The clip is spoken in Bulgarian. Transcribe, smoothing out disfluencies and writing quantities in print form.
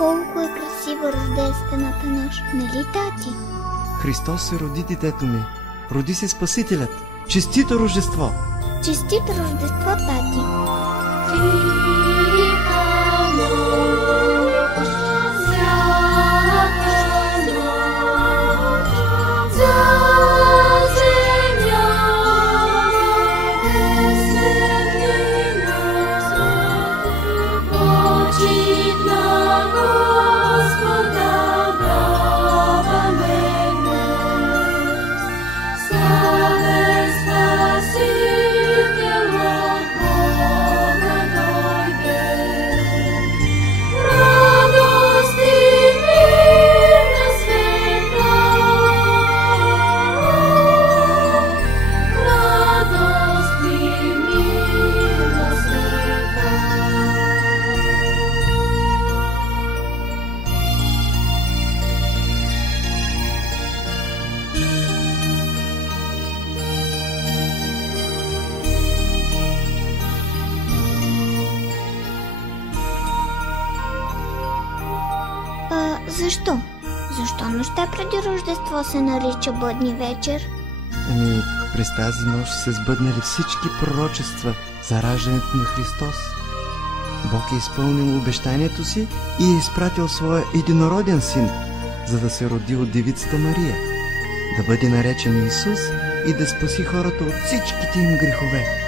Колко е красива рождествената нощ, нали, тати? Христос се роди, детето ми. Роди се Спасителят. Честито Рождество! Честито Рождество, тати! Защо? Защо нощта преди Рождество се нарича Бъдни вечер? През тази нощ се сбъднали всички пророчества за раждането на Христос. Бог е изпълнил обещанието си и е изпратил своя единороден син, за да се роди от девицата Мария, да бъде наречен Исус и да спаси хората от всичките им грехове.